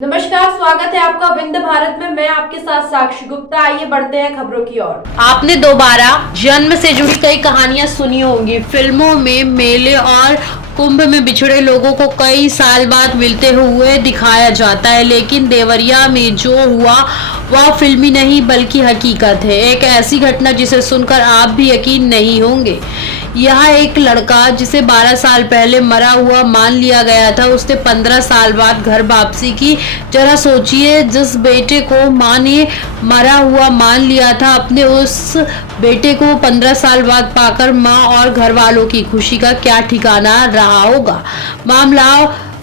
नमस्कार, स्वागत है आपका विंध्य भारत में। मैं आपके साथ साक्षी गुप्ता। आइए बढ़ते हैं खबरों की ओर। आपने दोबारा जन्म से जुड़ी कई कहानियां सुनी होंगी। फिल्मों में मेले और कुंभ में बिछड़े लोगों को कई साल बाद मिलते हुए दिखाया जाता है, लेकिन देवरिया में जो हुआ वह फिल्मी नहीं बल्कि हकीकत है। एक ऐसी घटना जिसे सुनकर आप भी यकीन नहीं होंगे। यह एक लड़का जिसे 12 साल पहले मरा हुआ मान लिया गया था, उसने 15 साल बाद घर वापसी की। जरा सोचिए, जिस बेटे को माँ ने मरा हुआ मान लिया था, अपने उस बेटे को 15 साल बाद पाकर माँ और घर वालों की खुशी का क्या ठिकाना रहा होगा। मामला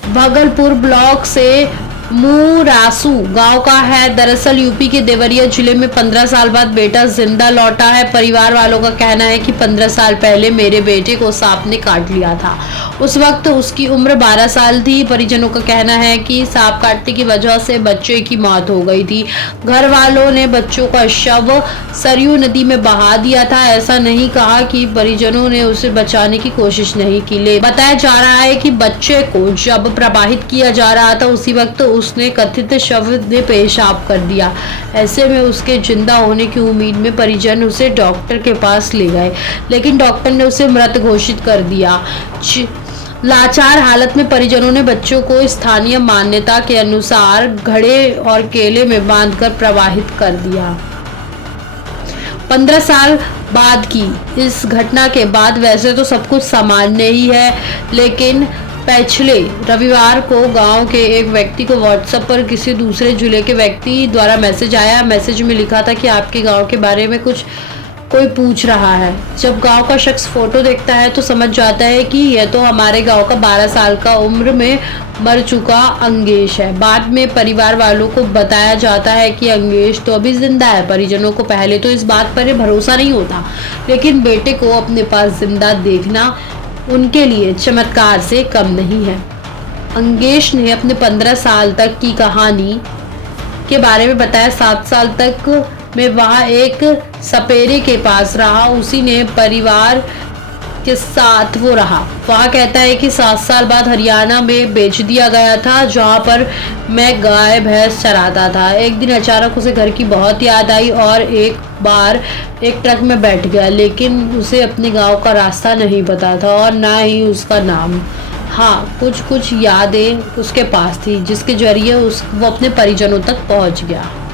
भागलपुर ब्लॉक से मुरासू गांव का है। दरअसल यूपी के देवरिया जिले में 15 साल बाद बेटा जिंदा लौटा है। परिवार वालों का कहना है कि 15 साल पहले मेरे बेटे को सांप ने काट लिया था। उस वक्त उसकी उम्र 12 साल थी। परिजनों का कहना है कि सांप काटने की वजह से बच्चे की मौत हो गई थी। घर वालों ने बच्चों का शव सरयू नदी में बहा दिया था। ऐसा नहीं कहा कि परिजनों ने उसे बचाने की कोशिश नहीं की। ले बताया जा रहा है कि बच्चे को जब प्रवाहित किया जा रहा था, उसी वक्त उसने कथित शव ने पेशाब कर दिया। ऐसे में उसके जिंदा होने की उम्मीद में परिजन उसे डॉक्टर के पास ले गए, लेकिन डॉक्टर ने उसे मृत घोषित कर दिया। लाचार हालत में परिजनों ने बच्चों को स्थानीय मान्यता के अनुसार घड़े और केले में बांधकर प्रवाहित कर दिया। 15 साल बाद की इस घटना के बाद वैसे तो सब कुछ सामान्य ही है, लेकिन पिछले रविवार को गांव के एक व्यक्ति को व्हाट्सएप पर किसी दूसरे जिले के व्यक्ति द्वारा मैसेज आया। मैसेज में लिखा था कि आपके गांव के बारे में कोई पूछ रहा है। जब गांव का शख्स फोटो देखता है तो समझ जाता है कि यह तो हमारे गांव का 12 साल का उम्र में मर चुका अंगेश है। बाद में परिवार वालों को बताया जाता है कि अंगेश तो अभी जिंदा है। परिजनों को पहले तो इस बात पर भरोसा नहीं होता, लेकिन बेटे को अपने पास जिंदा देखना उनके लिए चमत्कार से कम नहीं है। अंगेश ने अपने 15 साल तक की कहानी के बारे में बताया। 7 साल तक में वह एक सपेरे के पास रहा, उसी ने परिवार के साथ वो रहा। वह कहता है कि 7 साल बाद हरियाणा में बेच दिया गया था, जहाँ पर मैं गाय भैंस चराता था। एक दिन अचानक उसे घर की बहुत याद आई और एक बार एक ट्रक में बैठ गया, लेकिन उसे अपने गांव का रास्ता नहीं पता था और ना ही उसका नाम। हाँ, कुछ यादें उसके पास थी जिसके जरिए वो अपने परिजनों तक पहुंच गया।